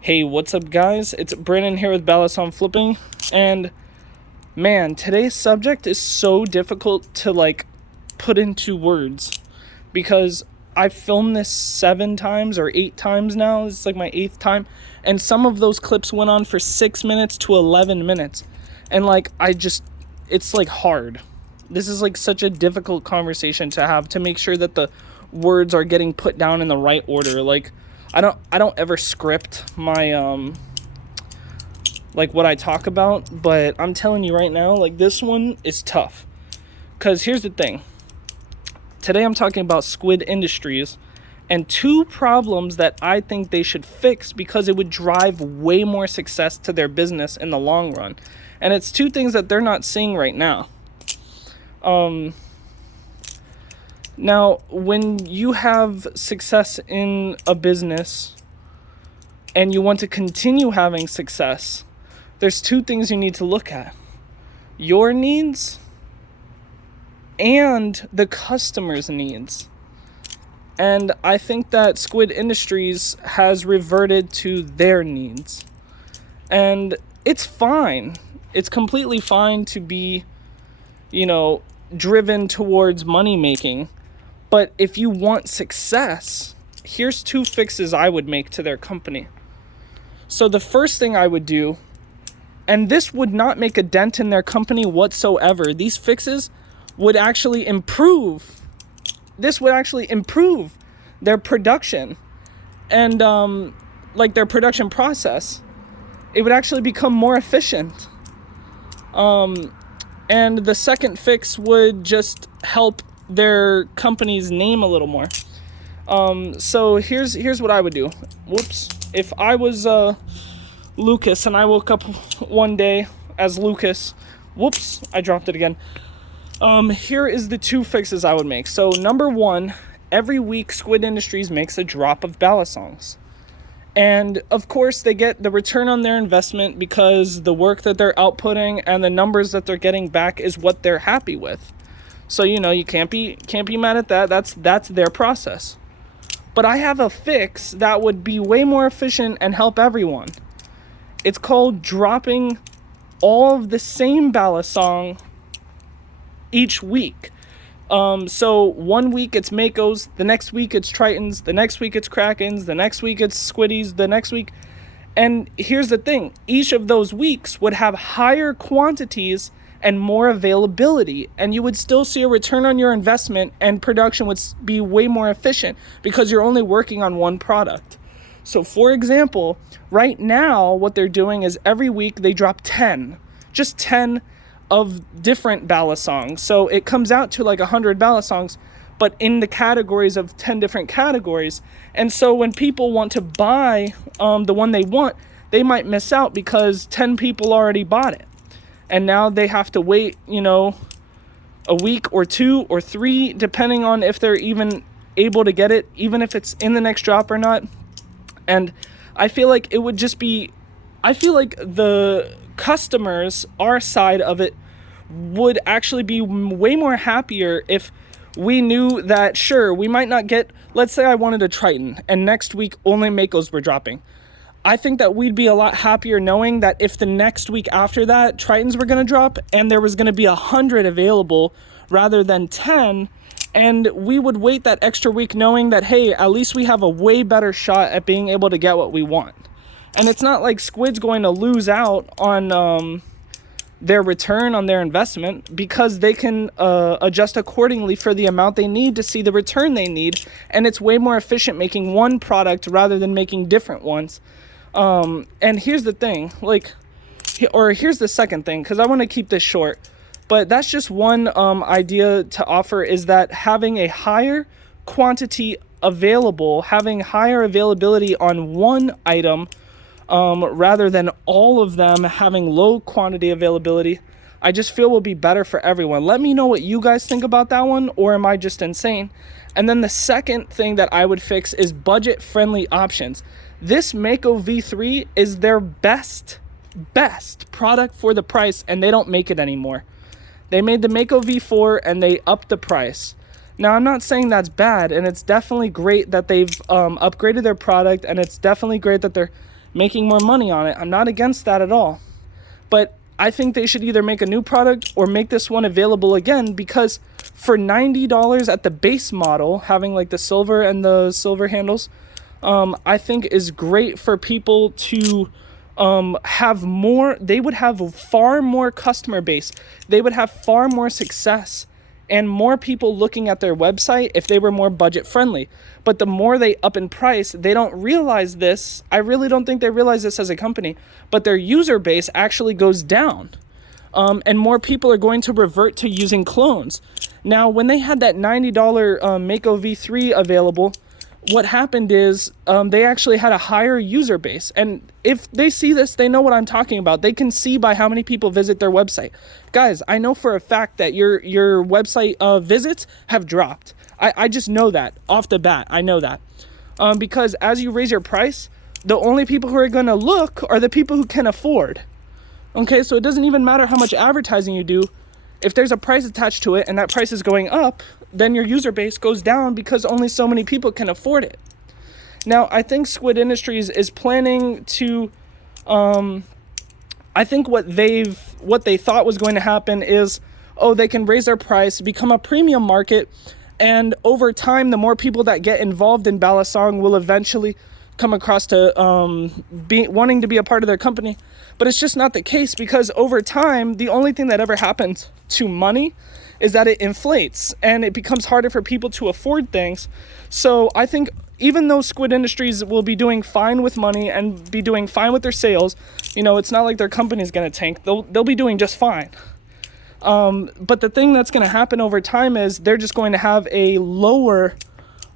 Hey, what's up, guys? It's Brandon here with Ballas on Flipping, and man, today's subject is so difficult to put into words because I've filmed this 7 times or 8 times now. It's like my 8th time, and some of those clips went on for 6 minutes to 11 minutes, and it's hard. This is such a difficult conversation to have, to make sure that the words are getting put down in the right order. I don't ever script my what I talk about, but I'm telling you right now, this one is tough. Cause here's the thing. Today I'm talking about Squid Industries and 2 problems that I think they should fix because it would drive way more success to their business in the long run. And it's 2 things that they're not seeing right now. Now, when you have success in a business and you want to continue having success, there's 2 things you need to look at: your needs and the customer's needs. And I think that Squid Industries has reverted to their needs. And it's fine. It's completely fine to be, driven towards money making. But if you want success, here's 2 fixes I would make to their company. So the first thing I would do, and this would not make a dent in their company whatsoever. These fixes would actually improve. This would actually improve their production and their production process. It would actually become more efficient. And the second fix would just help their company's name a little more. So here's what I would do. Whoops. If I was Lucas and I woke up one day as Lucas, whoops, I dropped it again. Here is the 2 fixes I would make. So number 1, every week Squid Industries makes a drop of ballad songs. And of course they get the return on their investment because the work that they're outputting and the numbers that they're getting back is what they're happy with. So, you can't be mad at that. That's their process. But I have a fix that would be way more efficient and help everyone. It's called dropping all of the same ballad song each week. So one week it's Makos, the next week it's Tritons, the next week it's Krakens, the next week it's Squiddies, the next week. And here's the thing. Each of those weeks would have higher quantities and more availability, and you would still see a return on your investment, and production would be way more efficient because you're only working on one product. So for example, right now what they're doing is every week they drop 10 of different ballad songs. So it comes out to 100 ballad songs, but in the categories of 10 different categories. And so when people want to buy the one they want, they might miss out because 10 people already bought it. And now they have to wait, a week or 2 or 3, depending on if they're even able to get it, even if it's in the next drop or not. And I feel like it would just be, I feel like the customers, our side of it, would actually be way more happier if we knew that, sure, we might not get, let's say I wanted a Triton and next week only Makos were dropping. I think that we'd be a lot happier knowing that if the next week after that Tritons were going to drop and there was going to be 100 available rather than 10, and we would wait that extra week knowing that, hey, at least we have a way better shot at being able to get what we want. And it's not like Squid's going to lose out on their return on their investment because they can adjust accordingly for the amount they need to see the return they need. And it's way more efficient making one product rather than making different ones. And here's the thing, here's the second thing, because I want to keep this short, but that's just one idea to offer, is that having a higher quantity available, having higher availability on one item, rather than all of them having low quantity availability, I just feel will be better for everyone. Let me know what you guys think about that one, or am I just insane? And then the second thing that I would fix is budget-friendly options. This Mako V3 is their best product for the price, and they don't make it anymore. They made the Mako V4 and they upped the price. Now, I'm not saying that's bad, and it's definitely great that they've upgraded their product, and it's definitely great that they're making more money on it. I'm not against that at all. But I think they should either make a new product or make this one available again, because for $90 at the base model, having like the silver and the silver handles, I think is great for people to have more. They would have far more customer base. They would have far more success and more people looking at their website if they were more budget friendly. But the more they up in price, they don't realize this. I really don't think they realize this as a company, but their user base actually goes down. And more people are going to revert to using clones. Now, when they had that $90 Mako V3 available, what happened is they actually had a higher user base. And if they see this, they know what I'm talking about. They can see by how many people visit their website. Guys, I know for a fact that your website visits have dropped. I just know that off the bat. I know that. Because as you raise your price, the only people who are going to look are the people who can afford. Okay, so it doesn't even matter how much advertising you do. If there's a price attached to it and that price is going up, then your user base goes down because only so many people can afford it. Now, I think Squid Industries is planning to, I think what they thought was going to happen is, they can raise their price, become a premium market, and over time, the more people that get involved in Balisong will eventually come across to wanting to be a part of their company. But it's just not the case, because over time, the only thing that ever happens to money is that it inflates and it becomes harder for people to afford things. So I think even though Squid Industries will be doing fine with money and be doing fine with their sales, it's not like their company is going to tank. They'll be doing just fine. But the thing that's going to happen over time is they're just going to have a lower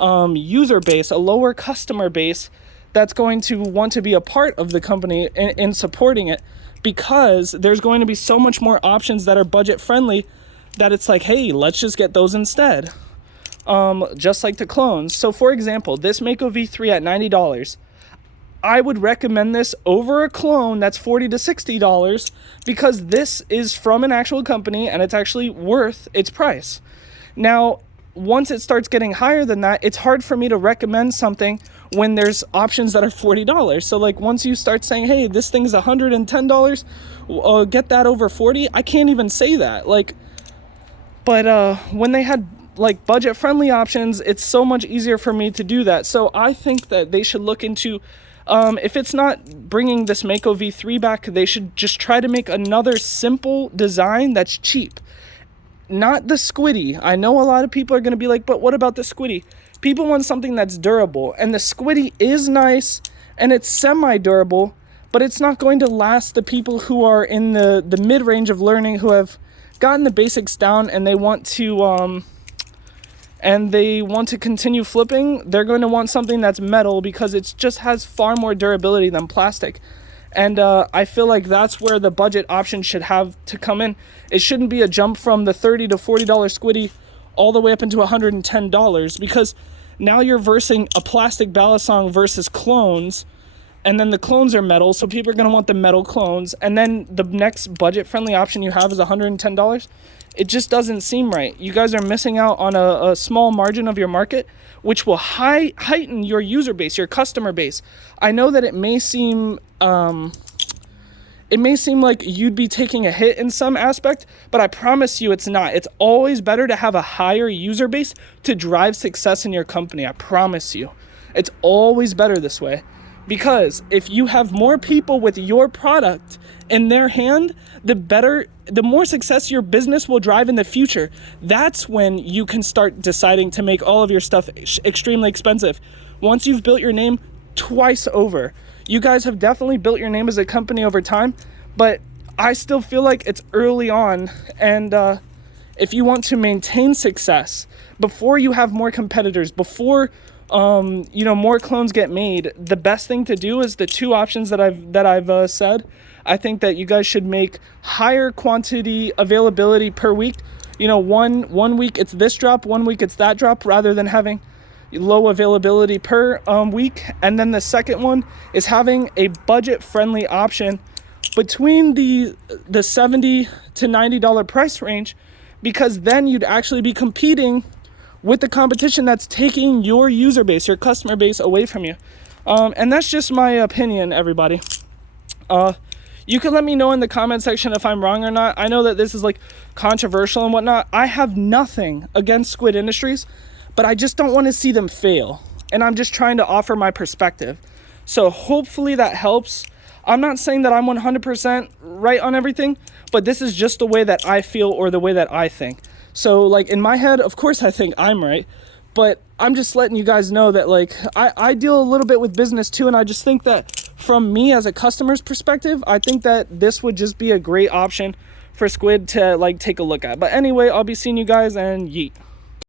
user base, a lower customer base that's going to want to be a part of the company in supporting it, because there's going to be so much more options that are budget friendly that it's like, hey, let's just get those instead. Just like the clones. So for example, this Mako V3 at $90, I would recommend this over a clone that's $40 to $60, because this is from an actual company and it's actually worth its price. Now, once it starts getting higher than that, it's hard for me to recommend something when there's options that are $40. So like once you start saying, hey, this thing's $110, get that over 40, I can't even say that. But when they had like budget friendly options, it's so much easier for me to do that. So I think that they should look into, if it's not bringing this Mako V3 back, they should just try to make another simple design that's cheap. Not the Squiddy. I know a lot of people are going to be like, but what about the Squiddy? People want something that's durable, and the Squiddy is nice and it's semi-durable, but it's not going to last the people who are in the mid-range of learning, who have gotten the basics down and they want to continue flipping. They're going to want something that's metal because it just has far more durability than plastic. And I feel like that's where the budget option should have to come in. It shouldn't be a jump from the $30 to $40 Squiddy all the way up into $110, because now you're versing a plastic Balisong versus clones, and then the clones are metal, so people are going to want the metal clones, and then the next budget-friendly option you have is $110. It just doesn't seem right. You guys are missing out on a small margin of your market, which will heighten your user base, your customer base. I know that it may seem like you'd be taking a hit in some aspect, but I promise you it's not. It's always better to have a higher user base to drive success in your company. I promise you. It's always better this way, because if you have more people with your product in their hand, the more success your business will drive in the future. That's when you can start deciding to make all of your stuff extremely expensive. Once you've built your name twice over. You guys have definitely built your name as a company over time, but I still feel like it's early on, and if you want to maintain success before you have more competitors, before more clones get made, the best thing to do is the two options that I've said. I think that you guys should make higher quantity availability per week. One week it's this drop, 1 week it's that drop, rather than having low availability per week. And then the second one is having a budget friendly option between the $70 to $90 price range, because then you'd actually be competing with the competition that's taking your user base, your customer base away from you. And that's just my opinion, everybody. You can let me know in the comment section if I'm wrong or not. I know that this is like controversial and whatnot. I have nothing against Squid Industries, but I just don't want to see them fail. And I'm just trying to offer my perspective. So hopefully that helps. I'm not saying that I'm 100% right on everything, but this is just the way that I feel or the way that I think. So like in my head, of course I think I'm right, but I'm just letting you guys know that like I deal a little bit with business too, and I just think that from me as a customer's perspective, I think that this would just be a great option for Squid to like take a look at. But anyway, I'll be seeing you guys, and yeet.